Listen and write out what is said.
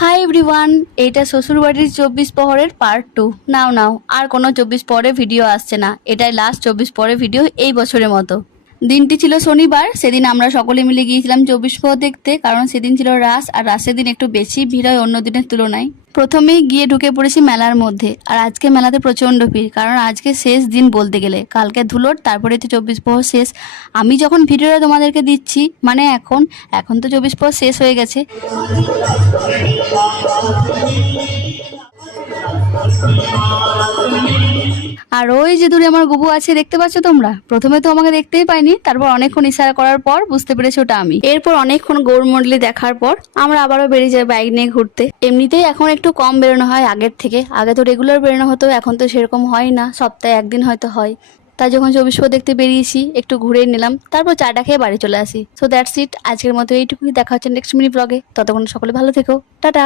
Hi everyone, এইটা শ্বশুরবাড়ির 24 প্রহরের part 2। নাও নাও, আর কোনো 24 পরে ভিডিও আসছে না, এটাই লাস্ট 24 পরে ভিডিও এই বছরের মতো। দিনটি ছিল শনিবার, সেদিন আমরা সকলে মিলে গিয়েছিলাম 24 প্রহর দেখতে, কারণ সেদিন ছিল রাস, আর রাসের দিন একটু বেশি ভিড় হয় অন্য দিনের তুলনায়। প্রথমেই গিয়ে ঢুকে পড়েছি মেলার মধ্যে, আর আজকে মেলাতে প্রচণ্ড ভিড়, কারণ আজকে শেষ দিন বলতে গেলে। কালকে ধুলোর, তারপরে তো 24 প্রহর শেষ। আমি যখন ভিডিওটা তোমাদেরকে দিচ্ছি, মানে এখন তো 24 প্রহর শেষ হয়ে গেছে। আর ওই যে দূরে আমার গুবু আছে, দেখতে পাচ্ছ তোমরা? প্রথমে তো আমাকে দেখতেই পাইনি, তারপর অনেকক্ষণ ইশারা করার পর বুঝতে পেরেছি ওটা আমি। এরপর অনেকক্ষণ গৌরমন্ডলী দেখার পর আমরা আবারও বেরিয়ে যাই বাইক নিয়ে ঘুরতে। এমনিতেই এখন একটু কম বেরোনো হয় আগের থেকে, আগে তো রেগুলার বেরোনো হতো, এখন তো সেরকম হয় না, সপ্তাহে একদিন হয়তো হয়। তাই যখন 24 প্রহর দেখতে বেরিয়েছি, একটু ঘুরে নিলাম, তারপর চাটা খেয়ে বাড়ি চলে আসি। সো দ্যাটস ইট, আজকের মতো এইটুকুই। দেখা হচ্ছে নেক্সট মিনি ব্লগে। ততক্ষণ সকলে ভালো থেকো, টাটা।